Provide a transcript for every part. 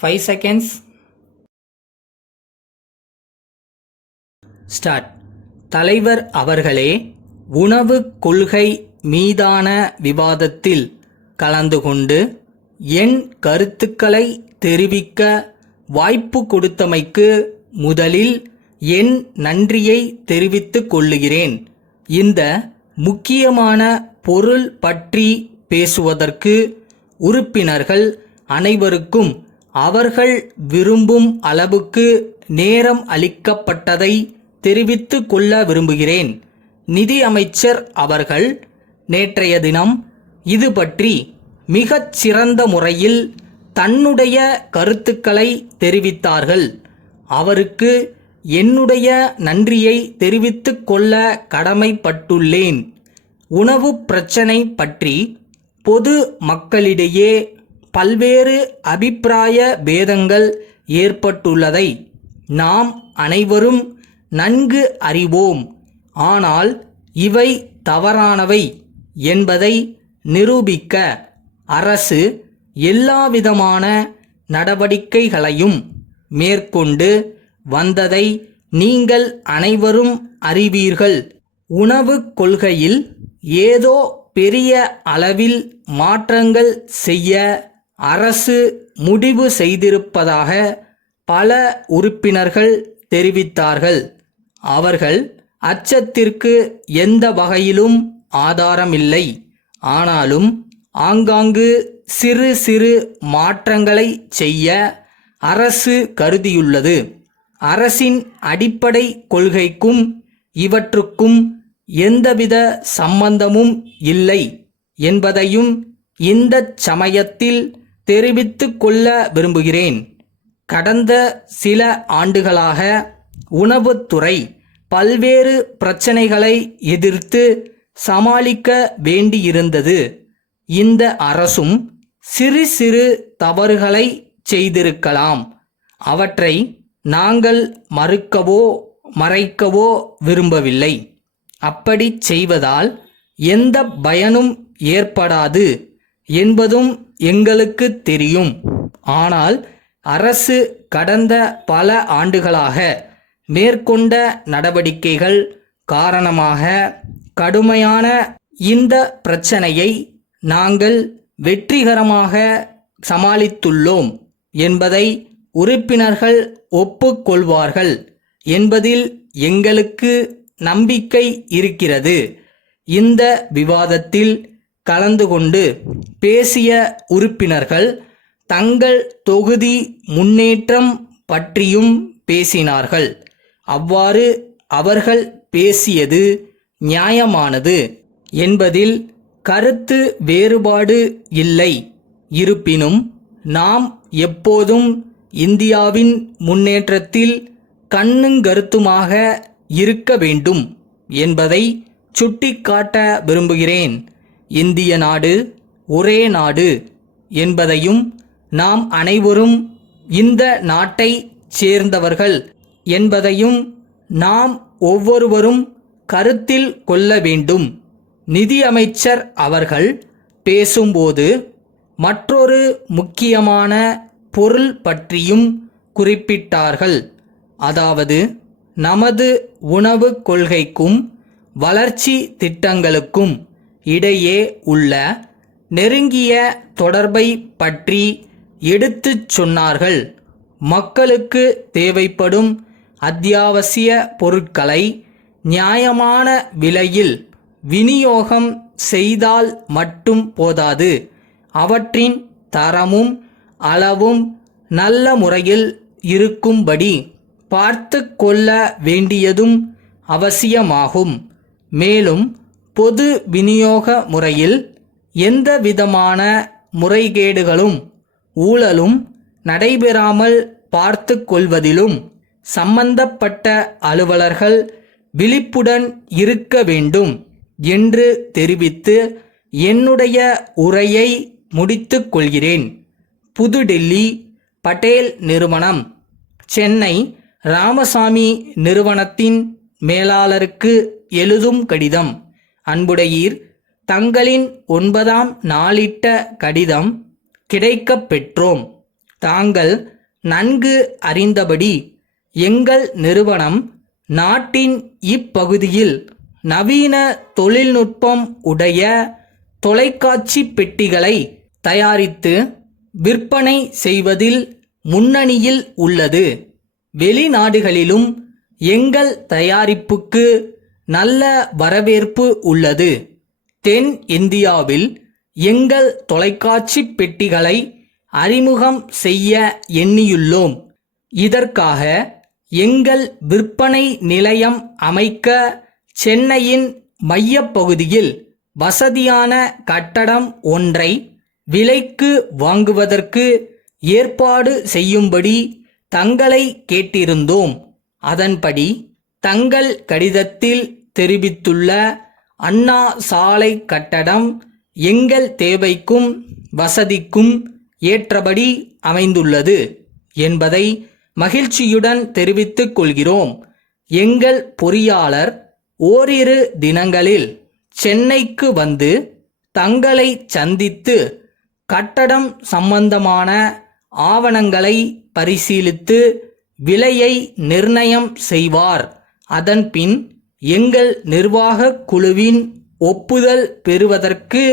5 seconds. Start. தலைவர் அவர்களே, உணவு கொள்கை மீதான விவாதத்தில் கலந்து கொண்டு என் கருத்துக்களை தெரிவிக்க வாய்ப்பு கொடுத்தமைக்கு முதலில் என் நன்றியை தெரிவித்துக் கொள்ளுகிறேன். இந்த முக்கியமான பொருள் பற்றி பேசுவதற்கு உறுப்பினர்கள் அனைவருக்கும் அவர்கள் விரும்பும் அளவுக்கு நேரம் அளிக்கப்பட்டதை தெரிவித்துக் கொள்ள விரும்புகிறேன். நிதி அமைச்சர் அவர்கள் நேற்றைய தினம் இது பற்றி மிகச் சிறந்த முறையில் தன்னுடைய கருத்துக்களை தெரிவித்தார்கள். அவருக்கு என்னுடைய நன்றியை தெரிவித்துக் கொள்ள கடமைப்பட்டுள்ளேன். உணவு பிரச்சனை பற்றி பொது மக்களிடையே பல்வேறு அபிப்பிராய பேதங்கள் ஏற்பட்டுள்ளதை நாம் அனைவரும் நன்கு அறிவோம். ஆனால் இவை தவறானவை என்பதை நிரூபிக்க அரசு எல்லாவிதமான நடவடிக்கைகளையும் மேற்கொண்டு வந்ததை நீங்கள் அனைவரும் அறிவீர்கள். உணவு கொள்கையில் ஏதோ பெரிய அளவில் மாற்றங்கள் செய்ய அரசு முடிவு செய்திருப்பதாக பல உறுப்பினர்கள் தெரிவித்தார்கள். அவர்கள் அச்சத்திற்கு எந்த வகையிலும் ஆதாரமில்லை. ஆனாலும் ஆங்காங்கு சிறு சிறு மாற்றங்களை செய்ய அரசு கருதியுள்ளது. அரசின் அடிப்படை கொள்கைக்கும் இவற்றுக்கும் எந்தவித சம்பந்தமும் இல்லை என்பதையும் இந்த சமயத்தில் தெரிவித்துக் கொள்ள விரும்புகிறேன். கடந்த சில ஆண்டுகளாக உணவுத்துறை பல்வேறு பிரச்சனைகளை எதிர்த்து சமாளிக்க வேண்டியிருந்தது. இந்த அரசும் சிறு சிறு தவறுகளை செய்திருக்கலாம். அவற்றை நாங்கள் மறுக்கவோ மறைக்கவோ விரும்பவில்லை. அப்படி செய்வதால் எந்த பயனும் ஏற்படாது என்பதும் எங்களுக்கு தெரியும். ஆனால் அரசு கடந்த பல ஆண்டுகளாக மேற்கொண்ட நடவடிக்கைகள் காரணமாக கடுமையான இந்த பிரச்சனையை நாங்கள் வெற்றிகரமாக சமாளித்துள்ளோம் என்பதை உறுப்பினர்கள் ஒப்புக்கொள்வார்கள் என்பதில் எங்களுக்கு நம்பிக்கை இருக்கிறது. இந்த விவாதத்தில் கலந்து கொண்டு பேசிய உறுப்பினர்கள் தங்கள் தொகுதி முன்னேற்றம் பற்றியும் பேசினார்கள். அவ்வாறு அவர்கள் பேசியது நியாயமானது என்பதில் கருத்து வேறுபாடு இல்லை. இருப்பினும் நாம் எப்போதும் இந்தியாவின் முன்னேற்றத்தில் கண்ணுங்கருத்துமாக இருக்க வேண்டும் என்பதை சுட்டிக்காட்ட விரும்புகிறேன். இந்திய நாடு ஒரே நாடு என்பதையும் நாம் அனைவரும் இந்த நாட்டை சேர்ந்தவர்கள் என்பதையும் நாம் ஒவ்வொருவரும் கருத்தில் கொள்ள வேண்டும். நிதி அமைச்சர் அவர்கள் பேசும்போது மற்றொரு முக்கியமான பொருள் பற்றியும் குறிப்பிட்டார்கள். அதாவது நமது உணவு கொள்கைக்கும் வளர்ச்சி திட்டங்களுக்கும் இடையே உள்ள நெருங்கிய தொடர்பை பற்றி எடுத்துச் சொன்னார்கள். மக்களுக்கு தேவைப்படும் அத்தியாவசிய பொருட்களை நியாயமான விலையில் விநியோகம் செய்தால் மட்டும் போதாது, அவற்றின் தரமும் அளவும் நல்ல முறையில் இருக்கும்படி பார்த்து கொள்ள வேண்டியதும் அவசியமாகும். மேலும் பொது விநியோக முறையில் எந்தவிதமான முறைகேடுகளும் ஊழலும் நடைபெறாமல் பார்த்து கொள்வதிலும் சம்பந்தப்பட்ட அலுவலர்கள் விழிப்புடன் இருக்க வேண்டும் என்று தெரிவித்து என்னுடைய உரையை முடித்துக் கொள்கிறேன். புதுடெல்லி, பட்டேல் நிறுவனம். சென்னை ராமசாமி நிறுவனத்தின் மேலாளருக்கு எழுதும் கடிதம். அன்புடையீர், தங்களின் 9ஆம் நாளிட்ட கடிதம் கிடைக்கப் பெற்றோம். தாங்கள் நன்கு அறிந்தபடி எங்கள் நிறுவனம் நாட்டின் இப்பகுதியில் நவீன தொழில்நுட்பம் உடைய தொலைக்காட்சி பெட்டிகளை தயாரித்து விற்பனை செய்வதில் முன்னணியில் உள்ளது. வெளிநாடுகளிலும் எங்கள் தயாரிப்புக்கு நல்ல வரவேற்பு உள்ளது. தென் இந்தியாவில் எங்கள் தொலைக்காட்சி பெட்டிகளை அறிமுகம் செய்ய எண்ணியுள்ளோம். இதற்காக எங்கள் விற்பனை நிலையம் அமைக்க சென்னையின் மையப்பகுதியில் வசதியான கட்டடம் ஒன்றை விலைக்கு வாங்குவதற்கு ஏற்பாடு செய்யும்படி தங்களை கேட்டிருந்தோம். அதன்படி தங்கள் கடிதத்தில் தெரிவித்துள்ள அண்ணா சாலை கட்டடம் எங்கள் தேவைக்கும் வசதிக்கும் ஏற்றபடி அமைந்துள்ளது என்பதை மகிழ்ச்சியுடன் தெரிவித்துக் கொள்கிறோம். எங்கள் பொறியாளர் ஓரிரு தினங்களில் சென்னைக்கு வந்து தங்களை சந்தித்து கட்டடம் சம்பந்தமான ஆவணங்களை பரிசீலித்து விலையை நிர்ணயம் செய்வார். அதன்பின் எங்கள் நிர்வாகக் குழுவின் ஒப்புதல் பெறுவதற்கு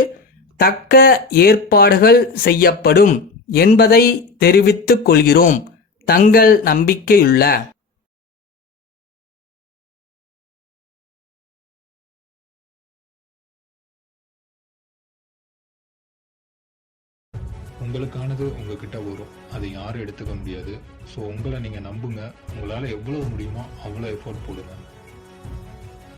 தக்க ஏற்பாடுகள் செய்யப்படும் என்பதை தெரிவித்துக் கொள்கிறோம். தங்கள் நம்பிக்கையுள்ள உங்களுக்கானது உங்ககிட்ட வரும். அதை யாரும் எடுத்துக்க முடியாது. ஸோ உங்களை நீங்கள் நம்புங்க. உங்களால் எவ்வளோ முடியுமோ அவ்வளோ எஃபோர்ட் போடுங்க.